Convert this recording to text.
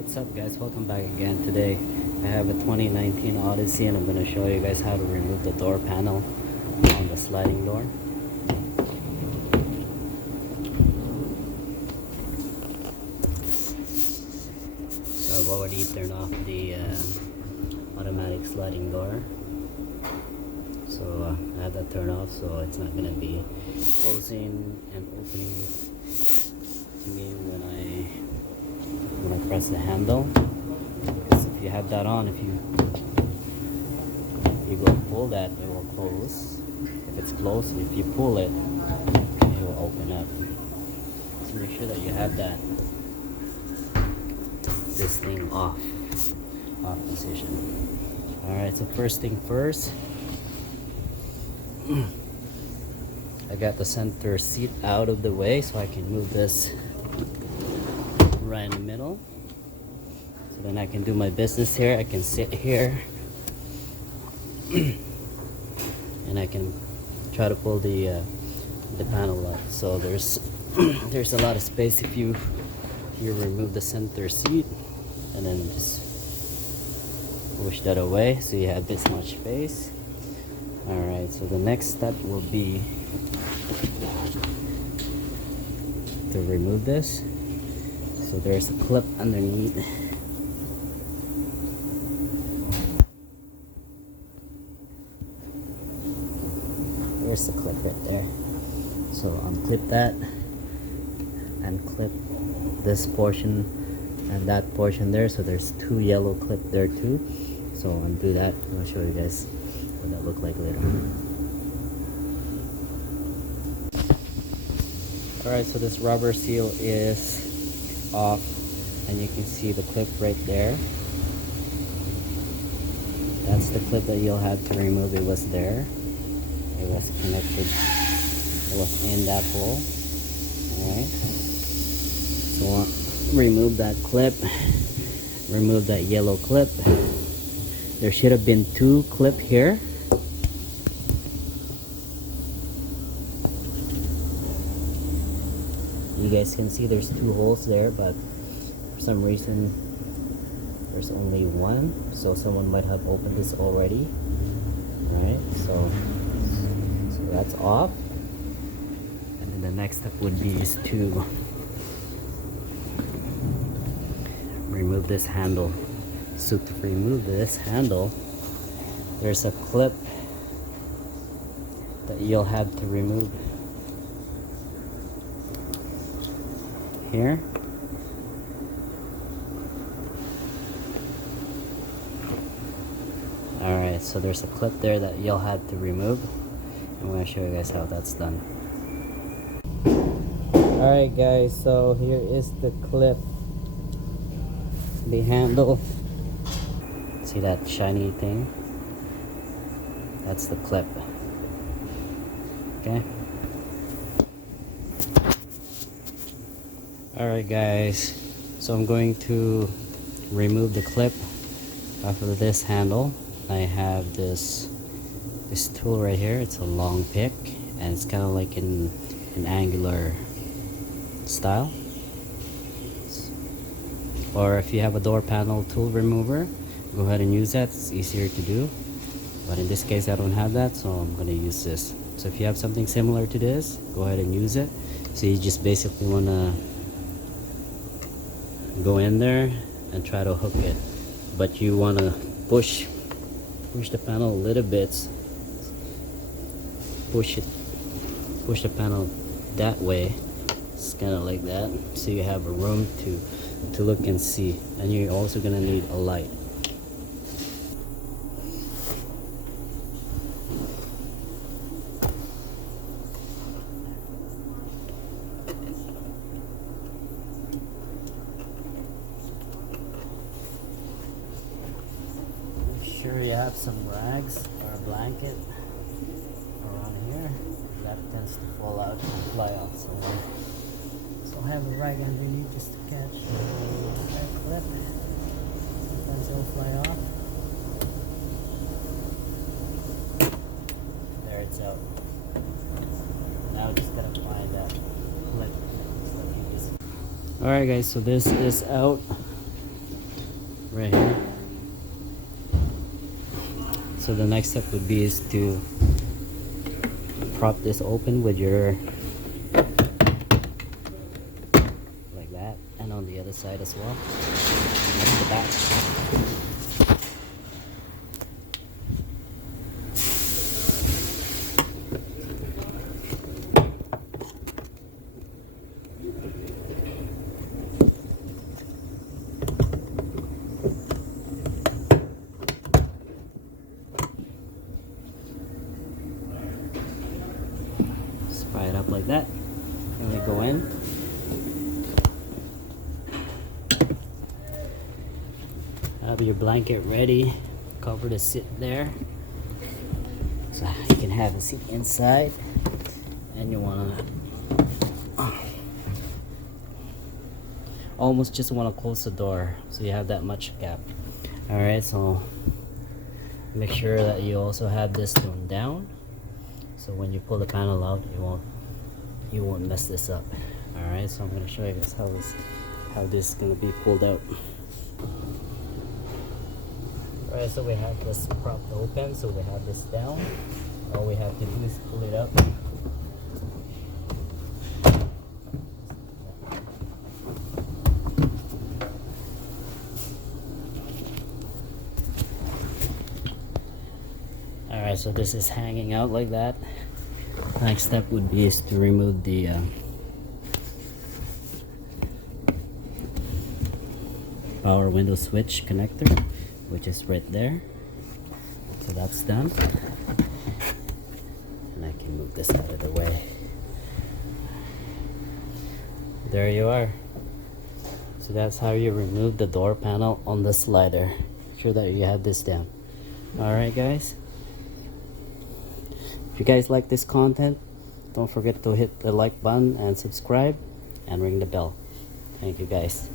What's up guys, welcome back again. Today I have a 2019 Odyssey and I'm going to show you guys how to remove the door panel on the sliding door. So I've already turned off the automatic sliding door, so I have that turned off, so it's not going to be closing and opening to me when I press the handle. Because if you have that on, if you go pull that, it will close. If it's closed, if you pull it, it will open up. So make sure that you have this thing off position. Alright, so first thing first, I got the center seat out of the way so I can move this right in the middle. So then I can do my business here. I can sit here and I can try to pull the panel up. So there's there's a lot of space if you remove the center seat and then just push that away so you have this much space. Alright, so the next step will be to remove this. So there's a clip underneath. There's the clip right there. So unclip that and clip this portion and that portion there. So there's two yellow clip there too. So undo that. I'll show you guys what that look like later. Alright, so this rubber seal is off and you can see the clip right there. That's the clip that you'll have to remove. It was there. It was connected. It was in that hole. Alright. So remove that clip. Remove that yellow clip. There should have been two clip here. You guys can see there's two holes there, but for some reason there's only one, so someone might have opened this already. Right, so that's off, and then the next step would be is to remove this handle. So to remove this handle, there's a clip that you'll have to remove here. Alright, so there's a clip there that you'll have to remove. I'm going to show you guys how that's done. Alright guys, so here is the clip. The handle. See that shiny thing? That's the clip. Okay. Alright guys, so I'm going to remove the clip off of this handle. I have this tool right here. It's a long pick and it's kind of like an angular style. Or if you have a door panel tool remover, go ahead and use that. It's easier to do, but in this case I don't have that, so I'm going to use this. So if you have something similar to this, go ahead and use it. So you just basically want to go in there and try to hook it, but you want to push the panel a little bit. Push the panel that way. It's kind of like that, so you have a room to look and see. And you're also gonna need a light. Make sure you have some rags or a blanket around here. That tends to fall out and fly off somewhere. So have a rag underneath just to catch that clip. Sometimes it'll fly off. There, it's out. Now just gotta find that clip. Alright guys, so this is out. So the next step would be is to prop this open with your, like that, and on the other side as well. That's the back. Pry it up like that, and we go in. Have your blanket ready, cover the seat there, so you can have a seat inside. And you wanna almost just wanna close the door so you have that much gap. All right, so make sure that you also have this thrown down, so when you pull the panel out, you won't mess this up. All right, so I'm going to show you guys how this is going to be pulled out. All right, so we have this propped open, so we have this down. All we have to do is pull it up. All right, so this is hanging out like that. Next step would be is to remove the power window switch connector, which is right there. So that's done, and I can move this out of the way. There you are. So that's how you remove the door panel on the slider. Make sure that you have this down. All right, guys. If you guys like this content, don't forget to hit the like button and subscribe and ring the bell. Thank you, guys.